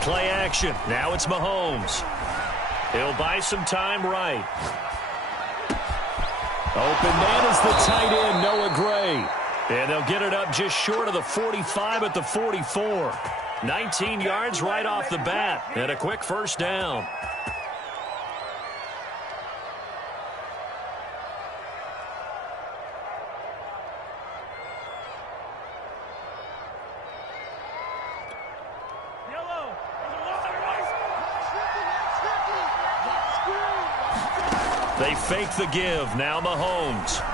Play action. Now it's Mahomes. He'll buy some time right. Open man is the tight end, Noah Gray. And they'll get it up just short of the 45 at the 44. 19 yards right off the bat. And a quick first down. They fake the give. Now Mahomes.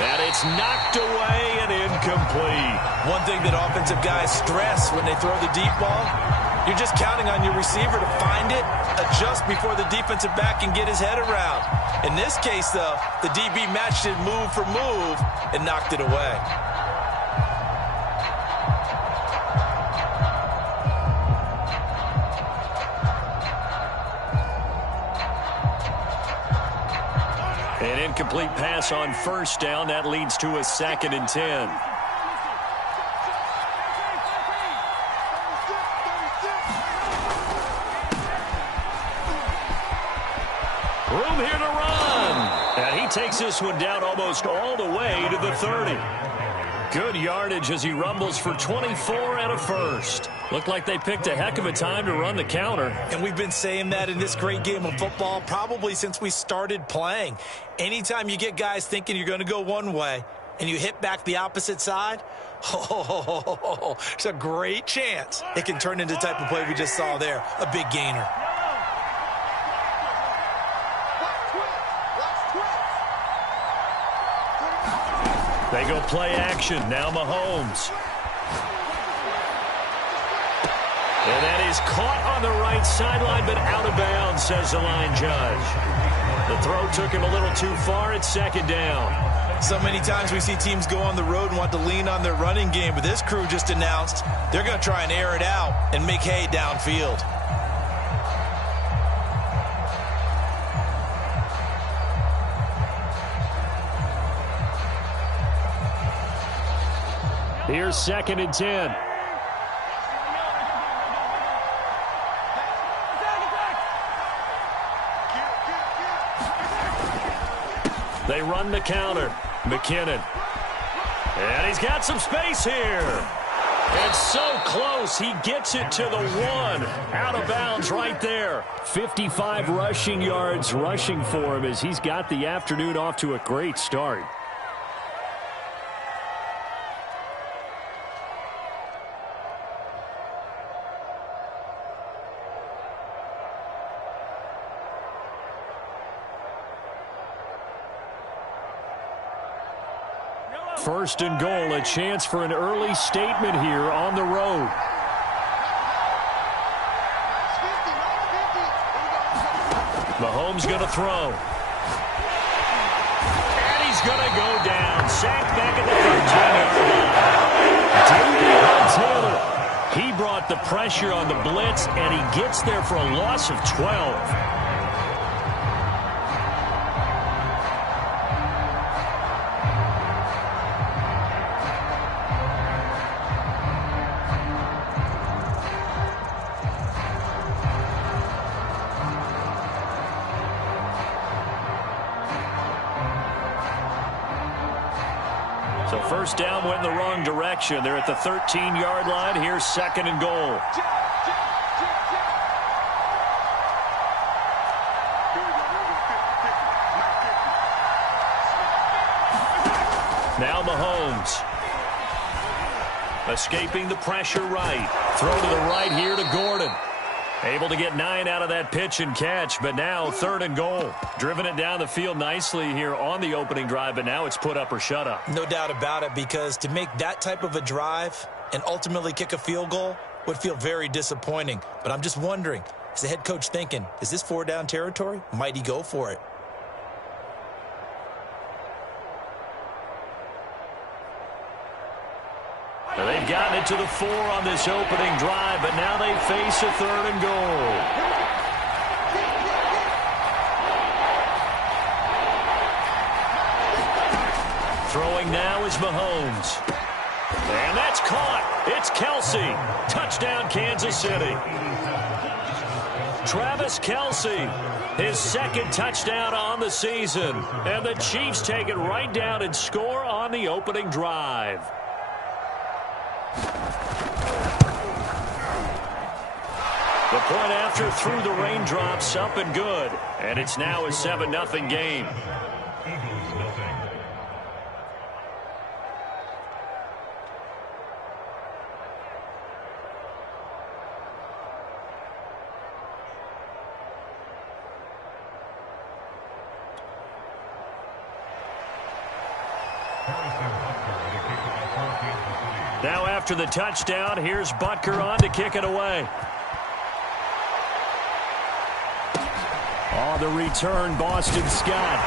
And it's knocked away and incomplete. One thing that offensive guys stress when they throw the deep ball, you're just counting on your receiver to find it, adjust before the defensive back can get his head around. In this case, though, the DB matched it move for move and knocked it away. An incomplete pass on first down. That leads to a 2nd and 10. Room here to run. And he takes this one down almost all the way to the 30. Good yardage as he rumbles for 24 and a first. Looked like they picked a heck of a time to run the counter. And we've been saying that in this great game of football probably since we started playing. Anytime you get guys thinking you're going to go one way and you hit back the opposite side, it's a great chance it can turn into the type of play we just saw there, a big gainer. They go play action. Now Mahomes. And that is caught on the right sideline, but out of bounds, says the line judge. The throw took him a little too far. It's 2nd down. So many times we see teams go on the road and want to lean on their running game, but this crew just announced they're going to try and air it out and make hay downfield. Here's 2nd and 10. They run the counter. McKinnon. And he's got some space here. And so close, he gets it to the 1. Out of bounds right there. 55 rushing yards rushing for him as he's got the afternoon off to a great start. First and goal, a chance for an early statement here on the road. Mahomes going to throw. And he's going to go down. Sacked back at the 13-yard line. David Taylor. He brought the pressure on the blitz, and he gets there for a loss of 12. So first down went in the wrong direction. They're at the 13-yard line. Here's 2nd and goal. Now Mahomes. Escaping the pressure right. Throw to the right here to Gordon. Able to get 9 out of that pitch and catch, but now 3rd and goal. Driven it down the field nicely here on the opening drive, but now it's put up or shut up. No doubt about it, because to make that type of a drive and ultimately kick a field goal would feel very disappointing. But I'm just wondering, is the head coach thinking, is this 4-down territory? Might he go for it? Well, they've gotten it to the 4 on this opening drive, but now they face a 3rd and goal. Throwing now is Mahomes. And that's caught. It's Kelce. Touchdown, Kansas City. Travis Kelce, his second touchdown on the season. And the Chiefs take it right down and score on the opening drive. The point after through the raindrops, up and good. And it's now a 7-0 game. Now after the touchdown, here's Butker on to kick it away. On the return, Boston Scott.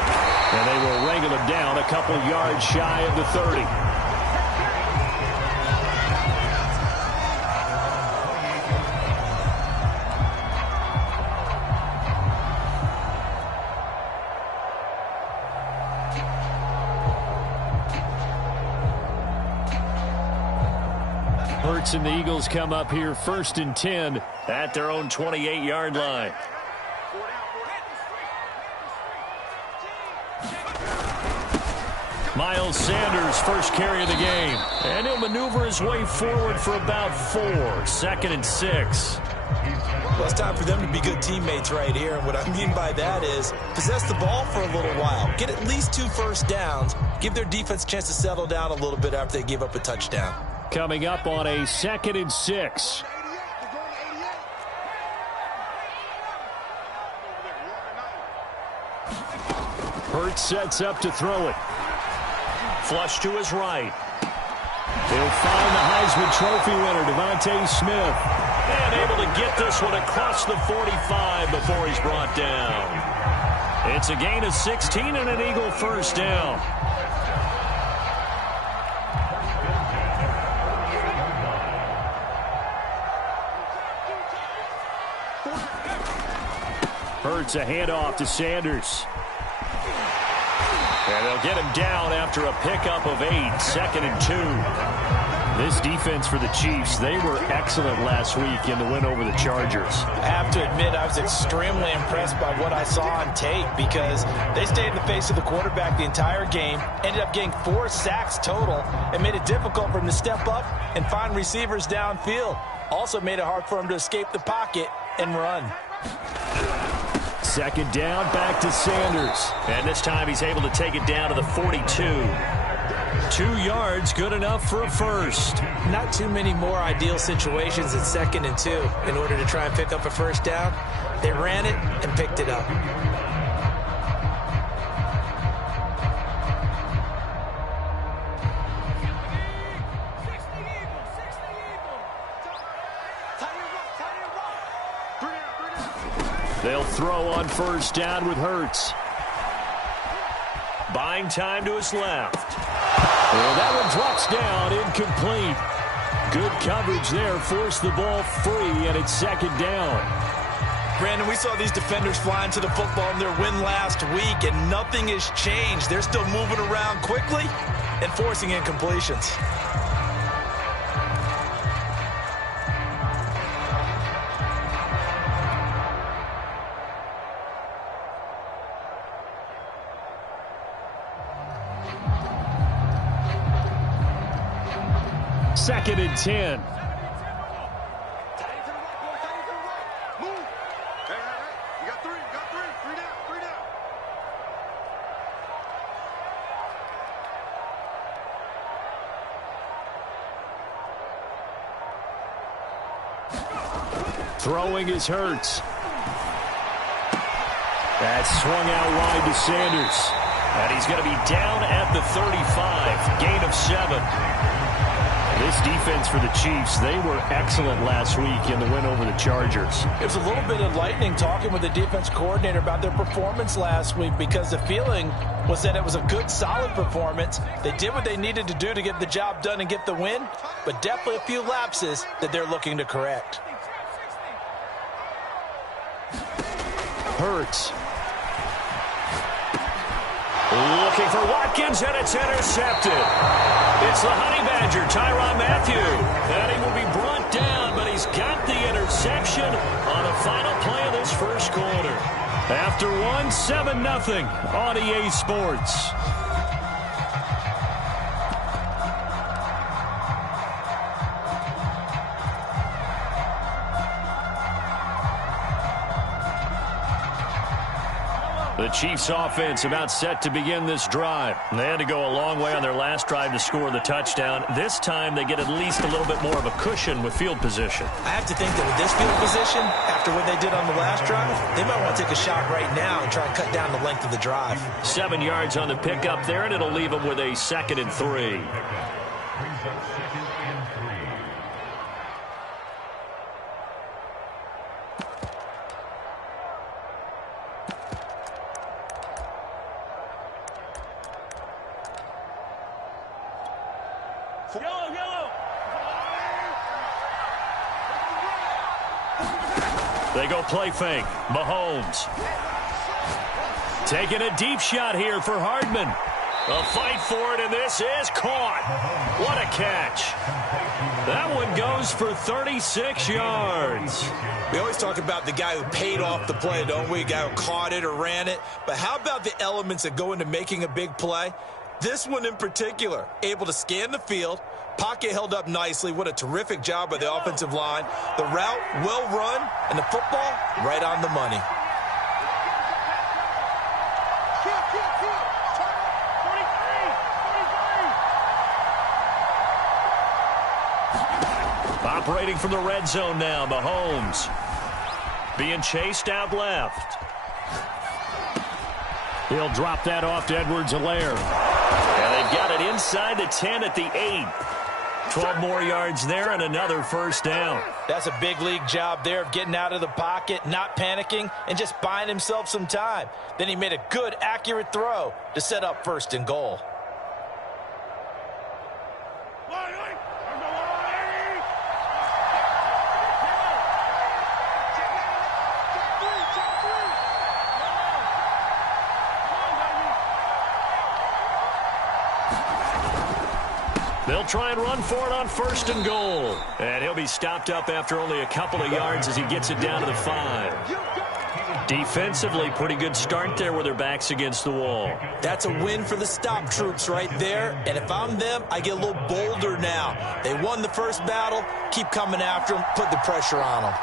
And they will wrangle him down a couple yards shy of the 30. Hurts and the Eagles come up here 1st and 10 at their own 28-yard line. Miles Sanders, first carry of the game. And he'll maneuver his way forward for about 4. 2nd and 6. Well, it's time for them to be good teammates right here. And what I mean by that is possess the ball for a little while. Get at least 2 first downs. Give their defense a chance to settle down a little bit after they give up a touchdown. Coming up on a 2nd and 6. Hurts sets up to throw it. Flush to his right. He'll find the Heisman Trophy winner, Devontae Smith. And able to get this one across the 45 before he's brought down. It's a gain of 16 and an Eagle first down. Hurts a handoff to Sanders. And they'll get him down after a pickup of 8, 2nd and 2. This defense for the Chiefs, they were excellent last week in the win over the Chargers. I have to admit, I was extremely impressed by what I saw on tape because they stayed in the face of the quarterback the entire game, ended up getting 4 sacks total, and made it difficult for him to step up and find receivers downfield. Also made it hard for him to escape the pocket and run. 2nd down, back to Sanders. And this time he's able to take it down to the 42. 2 yards, good enough for a first. Not too many more ideal situations at 2nd and 2 in order to try and pick up a first down. They ran it and picked it up. They'll throw on first down with Hurts. Buying time to his left. Well, that one drops down, incomplete. Good coverage there, forced the ball free, and it's 2nd down. Brandon, we saw these defenders flying to the football in their win last week, and nothing has changed. They're still moving around quickly and forcing incompletions. Second and 10. Throwing is Hurts. That's swung out wide to Sanders. And he's going to be down at the 35. Gain of 7. This defense for the Chiefs, they were excellent last week in the win over the Chargers. It was a little bit enlightening talking with the defense coordinator about their performance last week because the feeling was that it was a good, solid performance. They did what they needed to do to get the job done and get the win, but definitely a few lapses that they're looking to correct. Hurts. Looking for Watkins, and it's intercepted. It's the Honey Badger, Tyrann Mathieu. And he After one, 7-0 on EA Sports. The Chiefs offense about set to begin this drive. They had to go a long way on their last drive to score the touchdown. This time they get at least a little bit more of a cushion with field position. I have to think that with this field position, after what they did on the last drive, they might want to take a shot right now and try and cut down the length of the drive. 7 yards on the pickup there, and it'll leave them with a 2nd and 3. They go play fake. Mahomes. Taking a deep shot here for Hardman. A fight for it, and this is caught. What a catch. That one goes for 36 yards. We always talk about the guy who paid off the play, don't we? A guy who caught it or ran it. But how about the elements that go into making a big play? This one in particular, able to scan the field, pocket held up nicely. What a terrific job by the offensive line. The route, well run, and the football, right on the money. Operating from the red zone now, Mahomes. Being chased out left. He'll drop that off to Edwards-Helaire. And they've got it inside the 10 at the 8. 12 more yards there and another first down. That's a big league job there of getting out of the pocket, not panicking, and just buying himself some time. Then he made a good, accurate throw to set up 1st and goal. They'll try and run for it on 1st and goal. And he'll be stopped up after only a couple of yards as he gets it down to the 5. Defensively, pretty good start there with their backs against the wall. That's a win for the stop troops right there. And if I'm them, I get a little bolder now. They won the first battle. Keep coming after them. Put the pressure on them.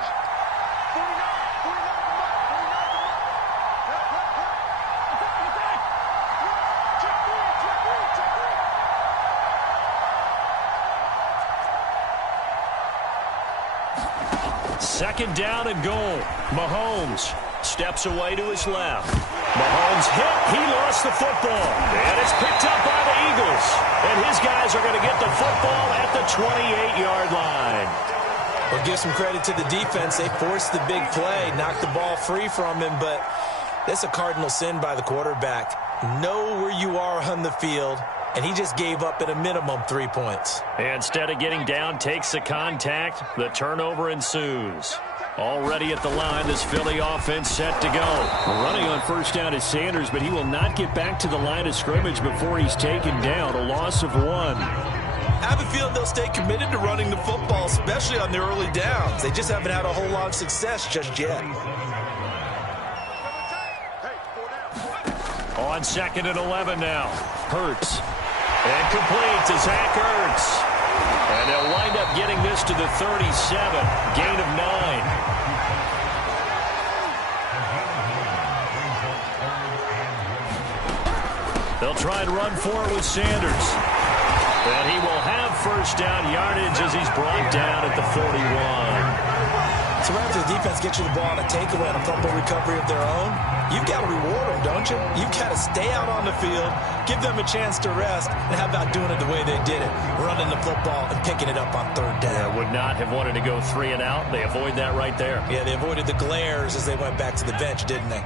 Second down and goal. Mahomes steps away to his left. Mahomes hit. He lost the football. And it's picked up by the Eagles. And his guys are going to get the football at the 28-yard line. Well, give some credit to the defense. They forced the big play, knocked the ball free from him, but that's a cardinal sin by the quarterback. Know where you are on the field, and he just gave up at a minimum 3 points. Instead of getting down, takes the contact. The turnover ensues. Already at the line, this Philly offense set to go. Running on 1st down is Sanders, but he will not get back to the line of scrimmage before he's taken down. A loss of 1. I have a feeling they'll stay committed to running the football, especially on their early downs. They just haven't had a whole lot of success just yet. On 2nd and 11 now. Hurts. And complete to Zach Ertz. And they'll wind up getting this to the 37. Gain of 9. They'll try and run for it with Sanders. And he will have 1st down yardage as he's brought down at the 41. So right after the defense gets you the ball on a takeaway and a fumble recovery of their own, you've got to reward them, don't you? You've got to stay out on the field, give them a chance to rest, and how about doing it the way they did it, running the football and picking it up on 3rd down. Yeah, would not have wanted to go 3 and out. They avoid that right there. Yeah, they avoided the glares as they went back to the bench, didn't they?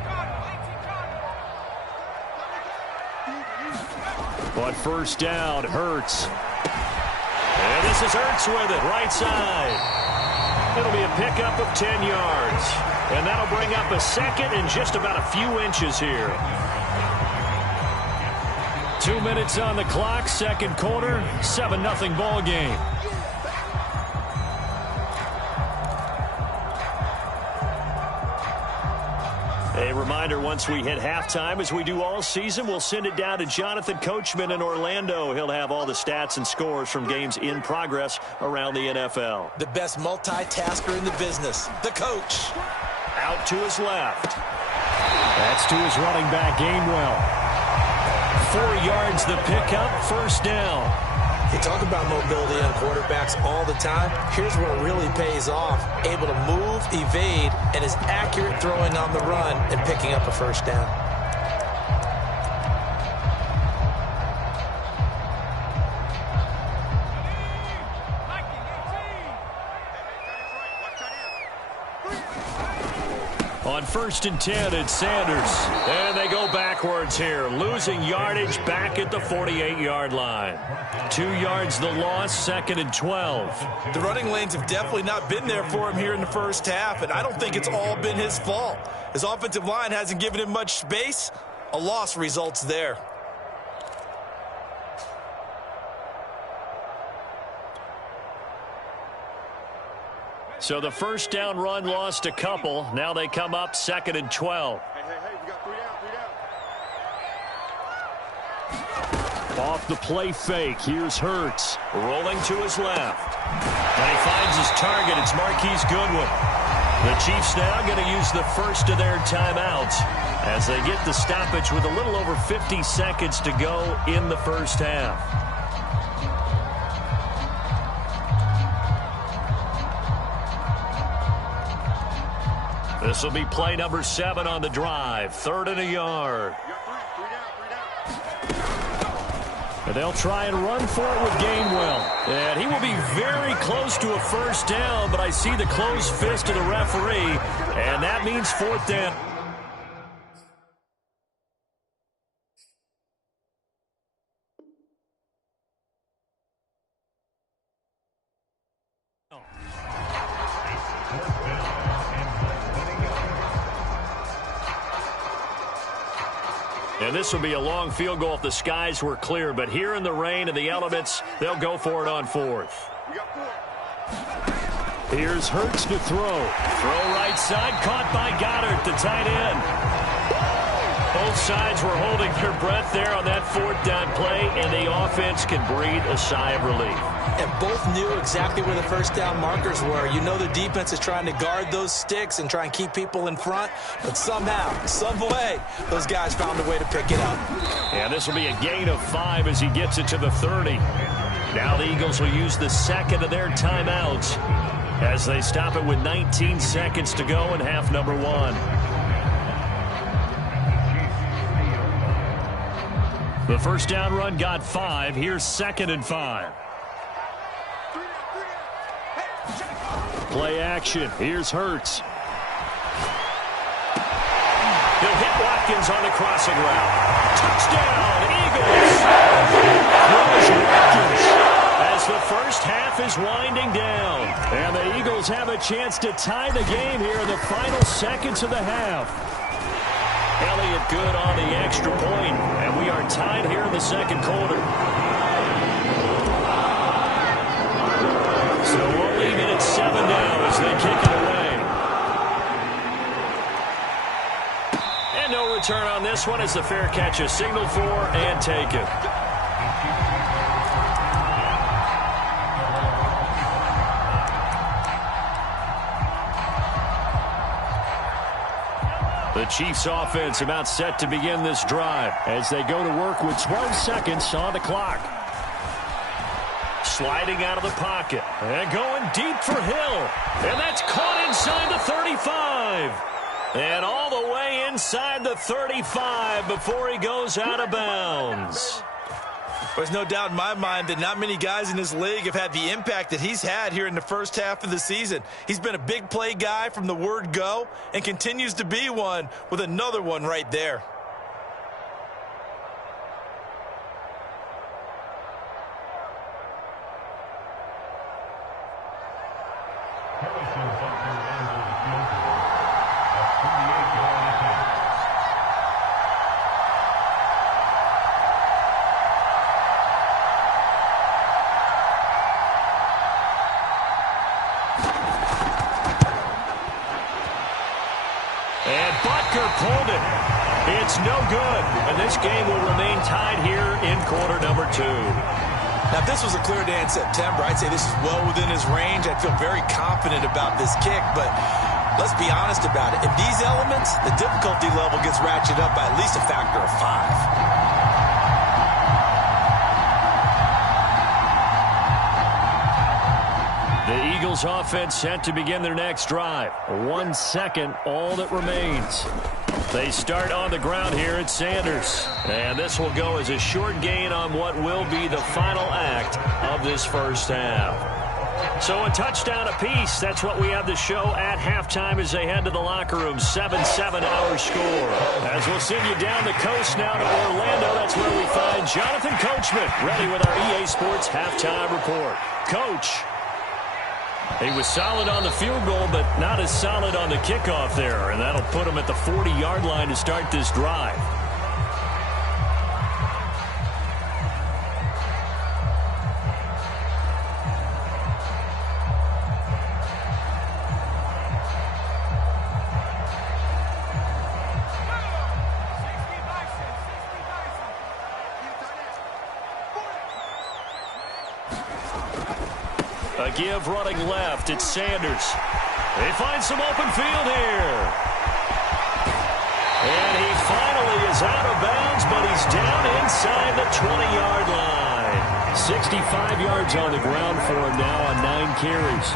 But 1st down, Hurts. And this is Hurts with it, right side. It'll be a pickup of 10 yards. And that'll bring up a 2nd and just about a few inches here. 2 minutes on the clock, 2nd quarter, 7-0 ball game. A reminder, once we hit halftime, as we do all season, we'll send it down to Jonathan Coachman in Orlando. He'll have all the stats and scores from games in progress around the NFL. The best multitasker in the business, the coach. Out to his left. That's to his running back, Gainwell. 4 yards the pickup, first down. You talk about mobility on quarterbacks all the time. Here's where it really pays off. Able to move, evade, and is accurate throwing on the run and picking up a first down. On 1st and 10, it's Sanders. And they go backwards here, losing yardage back at the 48-yard line. 2 yards the loss, 2nd and 12. The running lanes have definitely not been there for him here in the first half, and I don't think it's all been his fault. His offensive line hasn't given him much space. A loss results there. So the first down run lost a couple. Now they come up 2nd and 12. Hey, you got 3 down. Off the play fake, here's Hurts. Rolling to his left. And he finds his target. It's Marquise Goodwin. The Chiefs now going to use the first of their timeouts as they get the stoppage with a little over 50 seconds to go in the first half. This will be play number 7 on the drive. 3rd and a yard. And they'll try and run for it with Gainwell. And he will be very close to a first down, but I see the closed fist of the referee, and that means 4th down. And this will be a long field goal if the skies were clear. But here in the rain and the elements, they'll go for it on 4th. Here's Hurts to throw. Throw right side, caught by Goddard, the tight end. Both sides were holding their breath there on that 4th down play, and the offense can breathe a sigh of relief. And both knew exactly where the first down markers were. You know the defense is trying to guard those sticks and try and keep people in front, but somehow, some way, those guys found a way to pick it up. And this will be a gain of 5 as he gets it to the 30. Now the Eagles will use the 2nd of their timeouts as they stop it with 19 seconds to go in half number 1. The first down run got 5. Here's 2nd and 5. Play action. Here's Hurts. He'll hit Watkins on the crossing route. Touchdown, Eagles! Here's Watkins as the first half is winding down. And the Eagles have a chance to tie the game here in the final seconds of the half. Elliott good on the extra point, and we are tied here in the second quarter. So we'll leave it at 7 now as they kick it away. And no return on this one as the fair catch is signaled for and taken. The Chiefs offense about set to begin this drive as they go to work with 12 seconds on the clock. Sliding out of the pocket and going deep for Hill. And that's caught inside the 35. And all the way inside the 35 before he goes out of bounds. There's no doubt in my mind that not many guys in this league have had the impact that he's had here in the first half of the season. He's been a big play guy from the word go and continues to be one with another one right there. pulled it. It's no good, and this game will remain tied here in quarter number 2. Now, if this was a clear day in September, I'd say this is well within his range. I'd feel very confident about this kick, but let's be honest about it. In these elements, the difficulty level gets ratcheted up by at least a factor of 5. The Eagles offense set to begin their next drive. 1 second, all that remains. They start on the ground here at Sanders. And this will go as a short gain on what will be the final act of this first half. So a touchdown apiece. That's what we have to show at halftime as they head to the locker room. 7-7 our score. As we'll send you down the coast now to Orlando, that's where we find Jonathan Coachman ready with our EA Sports halftime report. Coach. He was solid on the field goal, but not as solid on the kickoff there. And that'll put him at the 40-yard line to start this drive. A give running left. It's Sanders. They find some open field here. And he finally is out of bounds, but he's down inside the 20-yard line. 65 yards on the ground for him now on 9 carries.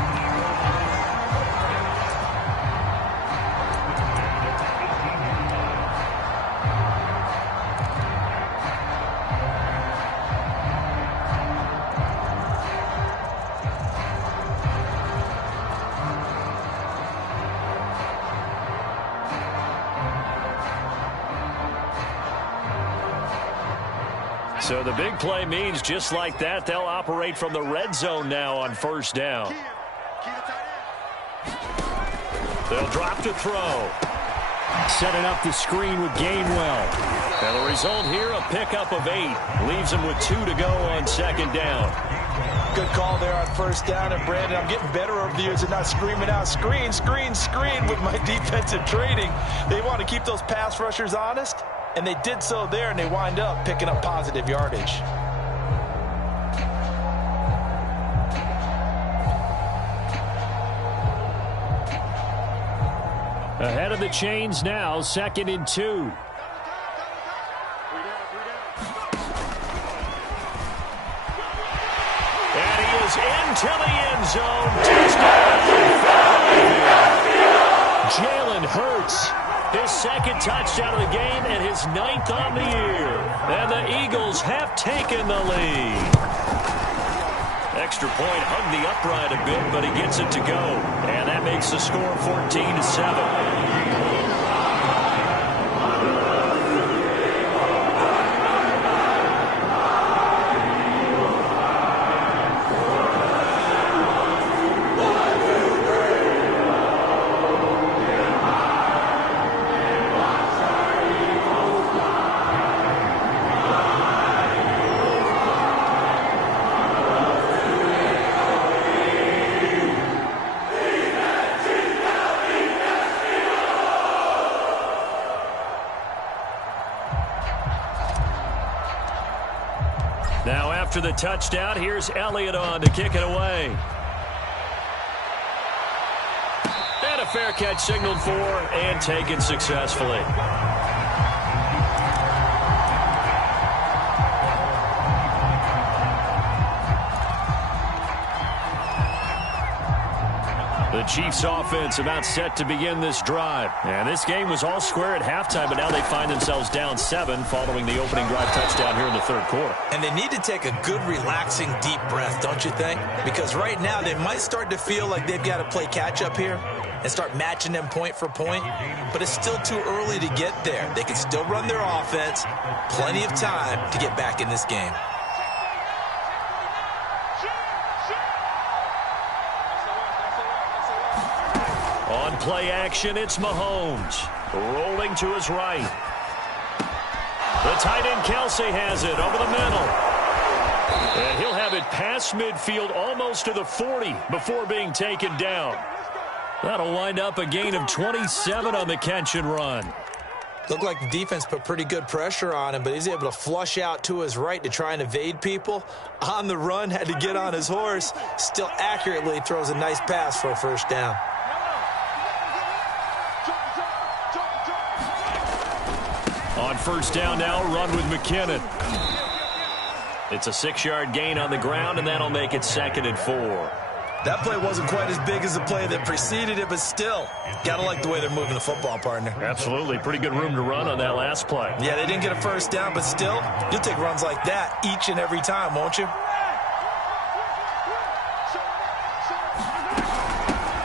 So the big play means just like that, they'll operate from the red zone now on first down. They'll drop to throw. Setting up the screen with Gainwell. And the result here, a pickup of 8. Leaves him with 2 to go on second down. Good call there on first down. And, Brandon, I'm getting better over the years at not screaming out, screen, screen, screen with my defensive training. They want to keep those pass rushers honest. And they did so there, and they wind up picking up positive yardage. Ahead of the chains now, 2nd and 2. And he is into the end zone. Touchdown. Jalen Hurts. His 2nd touchdown of the game and his 9th on the year. And the Eagles have taken the lead. Extra point, hugged the upright a bit, but he gets it to go. And that makes the score 14-7. Now after the touchdown, here's Elliott on to kick it away. And a fair catch signaled for and taken successfully. The Chiefs offense about set to begin this drive. And this game was all square at halftime, but now they find themselves down 7 following the opening drive touchdown here in the 3rd quarter. And they need to take a good, relaxing, deep breath, don't you think? Because right now they might start to feel like they've got to play catch-up here and start matching them point for point. But it's still too early to get there. They can still run their offense. Plenty of time to get back in this game. On play action, it's Mahomes. Rolling to his right. The tight end Kelsey has it over the middle. And he'll have it past midfield almost to the 40 before being taken down. That'll wind up a gain of 27 on the catch and run. Looked like the defense put pretty good pressure on him, but he's able to flush out to his right to try and evade people. On the run, had to get on his horse. Still accurately throws a nice pass for a first down. On first down now, run with McKinnon. It's a 6-yard gain on the ground, and that'll make it 2nd and 4. That play wasn't quite as big as the play that preceded it, but still, got to like the way they're moving the football, partner. Absolutely. Pretty good room to run on that last play. Yeah, they didn't get a first down, but still, you'll take runs like that each and every time, won't you?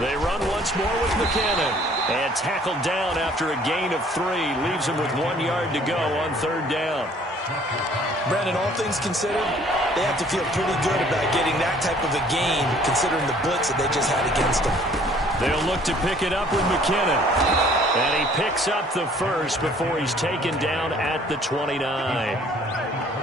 They run once more with McKinnon. And tackled down after a gain of 3. Leaves him with 1 yard to go on 3rd down. Brandon, all things considered, they have to feel pretty good about getting that type of a gain, considering the blitz that they just had against them. They'll look to pick it up with McKinnon. And he picks up the first before he's taken down at the 29.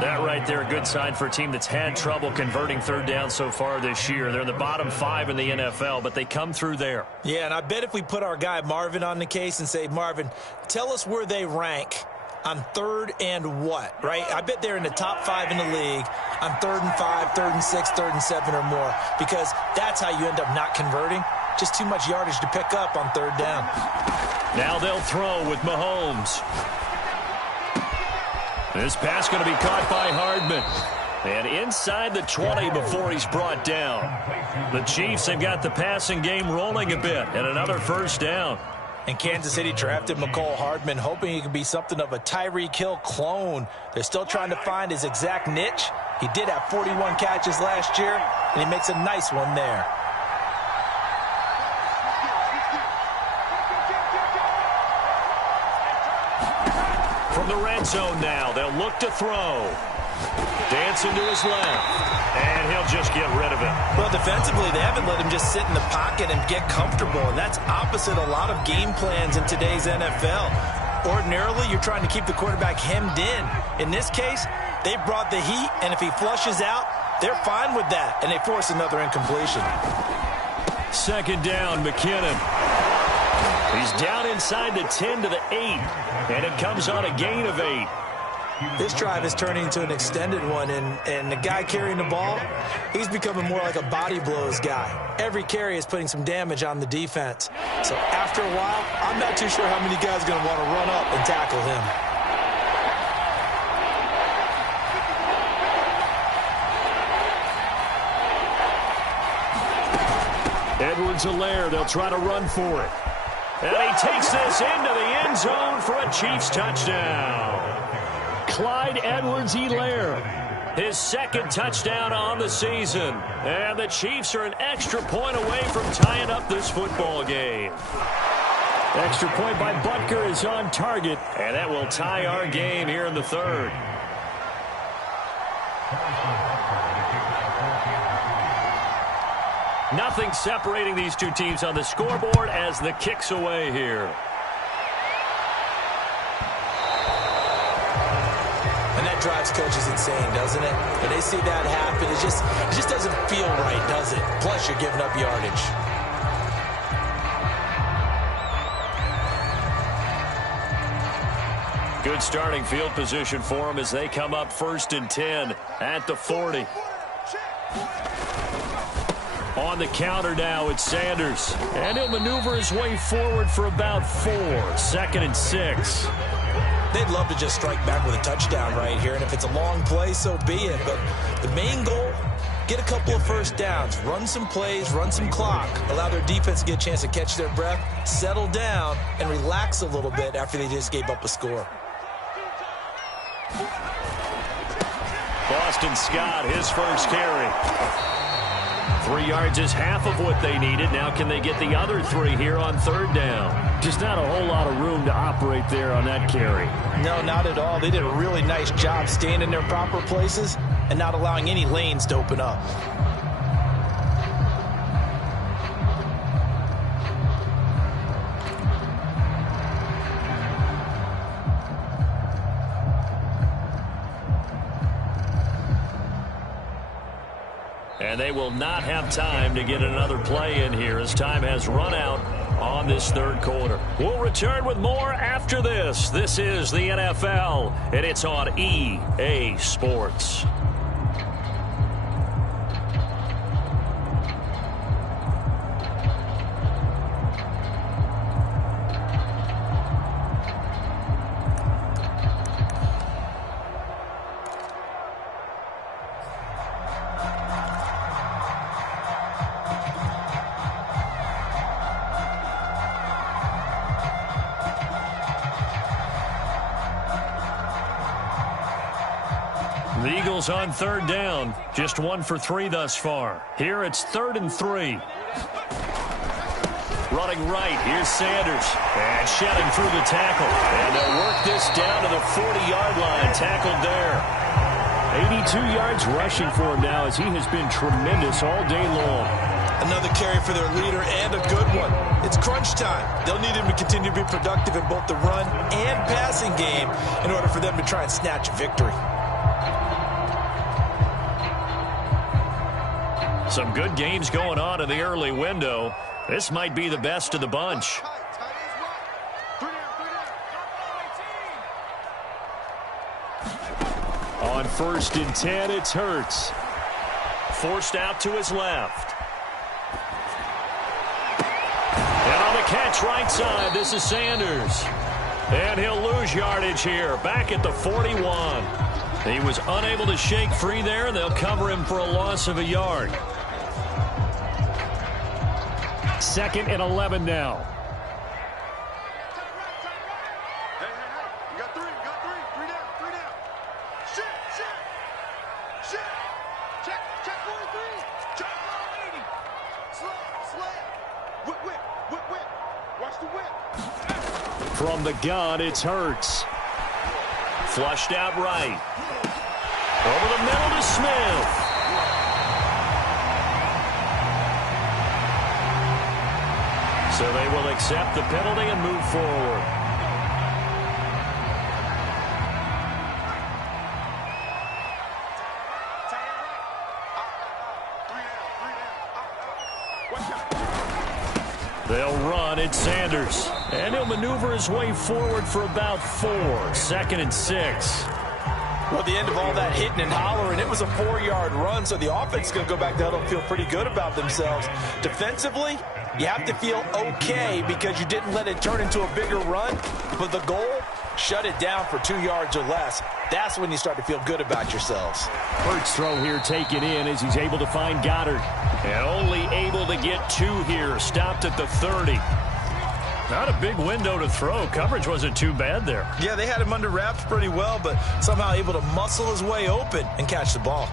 That right there, a good sign for a team that's had trouble converting 3rd down so far this year. They're in the bottom 5 in the NFL, but they come through there. Yeah, and I bet if we put our guy Marvin on the case and say, Marvin, tell us where they rank on 3rd and what, right? I bet they're in the top 5 in the league on 3rd and 5, 3rd and 6, 3rd and 7 or more, because that's how you end up not converting. Just too much yardage to pick up on 3rd down. Now they'll throw with Mahomes. This pass going to be caught by Hardman. And inside the 20 before he's brought down. The Chiefs have got the passing game rolling a bit. And another first down. And Kansas City drafted Mecole Hardman, hoping he could be something of a Tyreek Hill clone. They're still trying to find his exact niche. He did have 41 catches last year, and he makes a nice one there. From the red zone now, they'll look to throw. Dancing to his left, and he'll just get rid of it. Well, defensively, they haven't let him just sit in the pocket and get comfortable, and that's opposite a lot of game plans in today's NFL. Ordinarily, you're trying to keep the quarterback hemmed in. In this case, they brought the heat, and if he flushes out, they're fine with that, and they force another incompletion. 2nd down, McKinnon. He's down inside the 10 to the 8, and it comes on a gain of 8. This drive is turning into an extended one, and the guy carrying the ball, he's becoming more like a body blows guy. Every carry is putting some damage on the defense. So after a while, I'm not too sure how many guys are going to want to run up and tackle him. Edwards-Helaire, they'll try to run for it. And he takes this into the end zone for a Chiefs touchdown. Clyde Edwards-Helaire, his 2nd touchdown on the season. And the Chiefs are an extra point away from tying up this football game. Extra point by Butker is on target, and that will tie our game here in the 3rd. Nothing separating these two teams on the scoreboard as the kick's away here. And that drives coaches insane, doesn't it? When they see that happen, it just doesn't feel right, does it? Plus, you're giving up yardage. Good starting field position for them as they come up 1st and 10 at the 40. On the counter now, it's Sanders. And he'll maneuver his way forward for about 4. 2nd and 6. They'd love to just strike back with a touchdown right here, and if it's a long play, so be it. But the main goal, get a couple of first downs, run some plays, run some clock, allow their defense to get a chance to catch their breath, settle down, and relax a little bit after they just gave up a score. Boston Scott, his first carry. 3 yards is half of what they needed. Now can they get the other 3 here on 3rd down? Just not a whole lot of room to operate there on that carry. No, not at all. They did a really nice job staying in their proper places and not allowing any lanes to open up. And they will not have time to get another play in here as time has run out on this third quarter. We'll return with more after this. This is the NFL, and it's on EA Sports. The Eagles on third down. Just 1 for 3 thus far. Here it's 3rd and 3. Running right. Here's Sanders. And shedding through the tackle. And they'll work this down to the 40-yard line. Tackled there. 82 yards rushing for him now as he has been tremendous all day long. Another carry for their leader and a good one. It's crunch time. They'll need him to continue to be productive in both the run and passing game in order for them to try and snatch a victory. Some good games going on in the early window. This might be the best of the bunch. On 1st and 10, it's Hurts. Forced out to his left. And on the catch right side, this is Sanders. And he'll lose yardage here, back at the 41. He was unable to shake free there. They'll cover him for a loss of a yard. 2nd and 11 now. Hey, you got 3, you got 3. 3 down, 3 down. Shit. Check 43. Check 80. Slap. Whip. Watch the whip. From the gun, it's Hurts. Flushed out right. Over the middle to Smith. So they will accept the penalty and move forward. They'll run. It's Sanders. And he'll maneuver his way forward for about 4. 2nd and 6. Well, at the end of all that hitting and hollering, it was a 4-yard run, so the offense is going to go back down and feel pretty good about themselves. Defensively, you have to feel okay because you didn't let it turn into a bigger run. But the goal, shut it down for 2 yards or less. That's when you start to feel good about yourselves. Hurts throw here taken in as he's able to find Goddard. And only able to get 2 here. Stopped at the 30. Not a big window to throw. Coverage wasn't too bad there. Yeah, they had him under wraps pretty well, but somehow able to muscle his way open and catch the ball.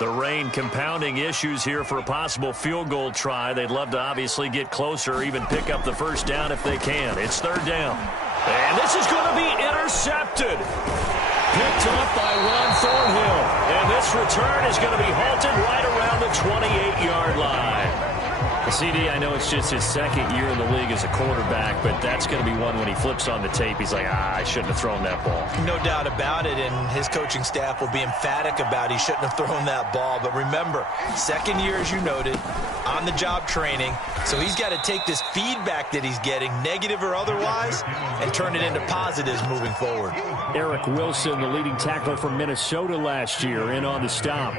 The rain compounding issues here for a possible field goal try. They'd love to obviously get closer or even pick up the first down if they can. It's 3rd down. And this is going to be intercepted. Picked up by Ron Thornhill. And this return is going to be halted right around the 28-yard line. CD, I know it's just his 2nd year in the league as a quarterback, but that's going to be one when he flips on the tape, he's like, I shouldn't have thrown that ball. No doubt about it, and his coaching staff will be emphatic about he shouldn't have thrown that ball. But remember, 2nd year, as you noted, on-the-job training, so he's got to take this feedback that he's getting, negative or otherwise, and turn it into positives moving forward. Eric Wilson, the leading tackler from Minnesota last year, in on the stop.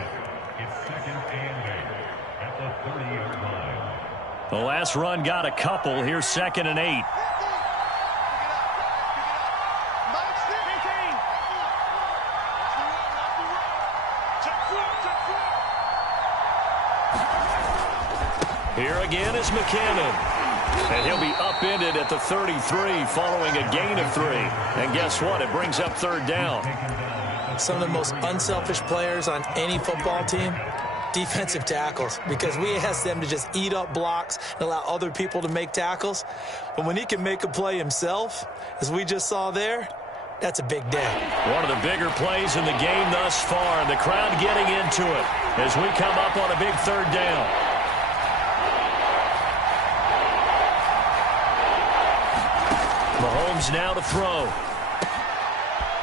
The last run got a couple. Here's 2nd and 8. Here again is McKinnon. And he'll be upended at the 33 following a gain of 3. And guess what? It brings up 3rd down. Some of the most unselfish players on any football team, defensive tackles, because we ask them to just eat up blocks and allow other people to make tackles. But when he can make a play himself, as we just saw there, that's a big day. One of the bigger plays in the game thus far. The crowd getting into it as we come up on a big 3rd down. Mahomes now to throw.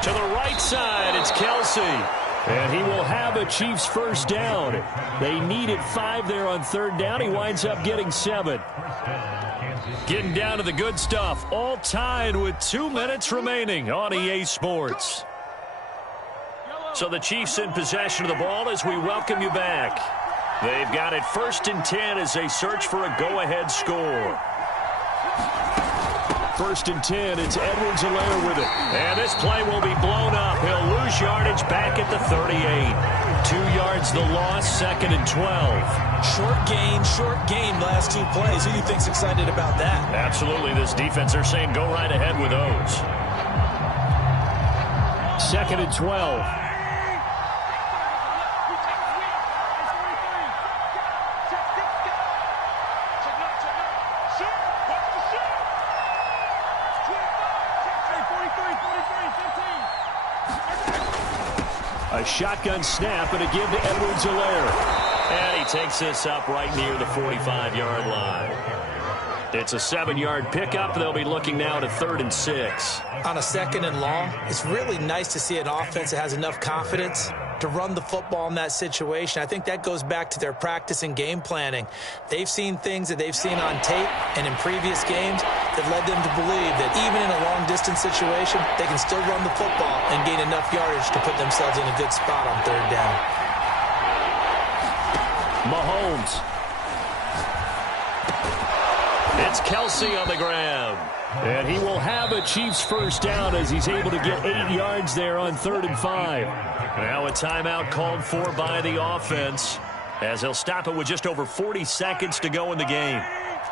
To the right side, it's Kelsey. And he will have a Chiefs first down. They needed 5 there on third down. He winds up getting 7. Getting down to the good stuff. All tied with 2 minutes remaining on EA Sports. So the Chiefs in possession of the ball as we welcome you back. They've got it 1st and 10 as they search for a go-ahead score. 1st and 10, it's Edwards-Helaire with it. And this play will be blown up. He'll lose yardage back at the 38. 2 yards the loss, 2nd and 12. Short gain, last 2 plays. Who do you think's excited about that? Absolutely, this defense, they're saying go right ahead with those. 2nd and 12. A shotgun snap and a give to Edwards-Helaire. And he takes this up right near the 45-yard line. It's a 7-yard pickup. They'll be looking now to 3rd and 6. On a 2nd and long, it's really nice to see an offense that has enough confidence to run the football in that situation. I think that goes back to their practice and game planning. They've seen things that they've seen on tape and in previous games that led them to believe that even in a long-distance situation, they can still run the football and gain enough yardage to put themselves in a good spot on 3rd down. Mahomes. It's Kelsey on the grab. And he will have a Chiefs first down as he's able to get 8 yards there on 3rd and 5. Now a timeout called for by the offense as they'll stop it with just over 40 seconds to go in the game.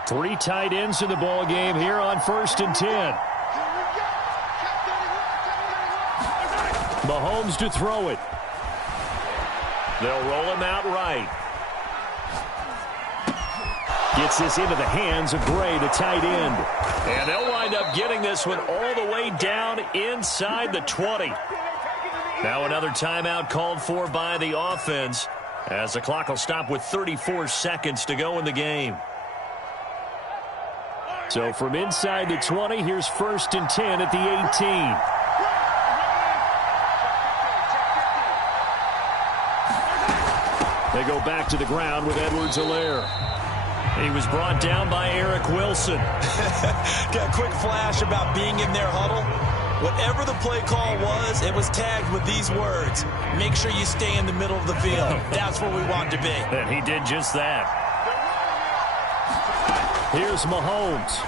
3 tight ends in the ball game here on 1st and 10. Mahomes to throw it. They'll roll him out right. Gets this into the hands of Gray, the tight end. And they'll wind up getting this one all the way down inside the 20. Now another timeout called for by the offense as the clock will stop with 34 seconds to go in the game. So from inside the 20, here's 1st and 10 at the 18. They go back to the ground with Edwards-Helaire. He was brought down by Eric Wilson. Got a quick flash about being in their huddle. Whatever the play call was, it was tagged with these words: make sure you stay in the middle of the field. That's where we want to be. And he did just that. Here's Mahomes.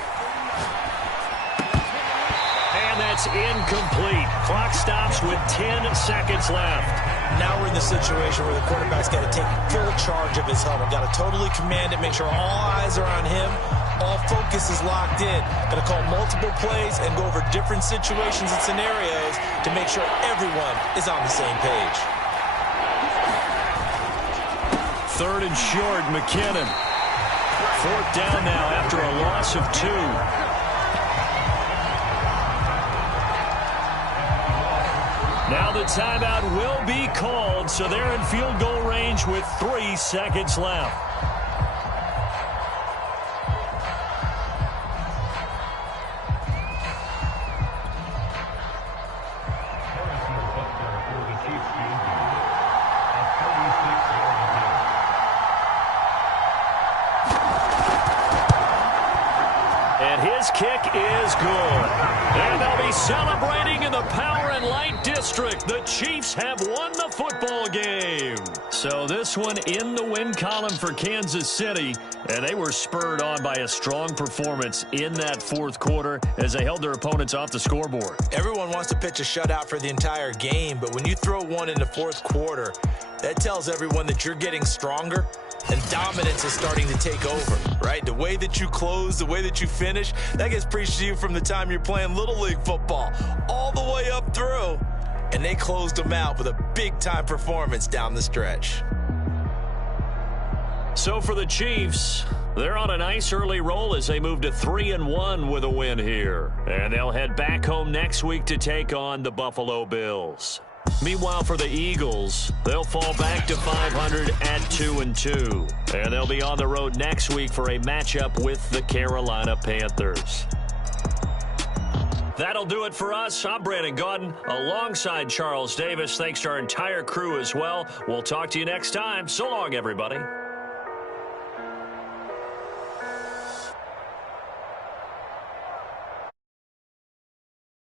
And that's incomplete. Clock stops with 10 seconds left. Now we're in the situation where the quarterback's got to take full charge of his huddle. Got to totally command it, make sure all eyes are on him. All focus is locked in. Got to call multiple plays and go over different situations and scenarios to make sure everyone is on the same page. 3rd and short, McKinnon. 4th down now after a loss of 2. Now the timeout will be called, so they're in field goal range with 3 seconds left. And his kick is good. And they'll be celebrating in the Power and Light District. The Chiefs have won the football game. So this one in the win column for Kansas City. And they were spurred on by a strong performance in that 4th quarter as they held their opponents off the scoreboard. Everyone wants to pitch a shutout for the entire game, but when you throw one in the 4th quarter, that tells everyone that you're getting stronger and dominance is starting to take over, right? The way that you close, the way that you finish, that gets preached to you from the time you're playing Little League football all the way up through. And they closed them out with a big-time performance down the stretch. So for the Chiefs, they're on a nice early roll as they move to 3-1 with a win here. And they'll head back home next week to take on the Buffalo Bills. Meanwhile, for the Eagles, they'll fall back to 500 at 2-2. And they'll be on the road next week for a matchup with the Carolina Panthers. That'll do it for us. I'm Brandon Gaudin alongside Charles Davis. Thanks to our entire crew as well. We'll talk to you next time. So long, everybody.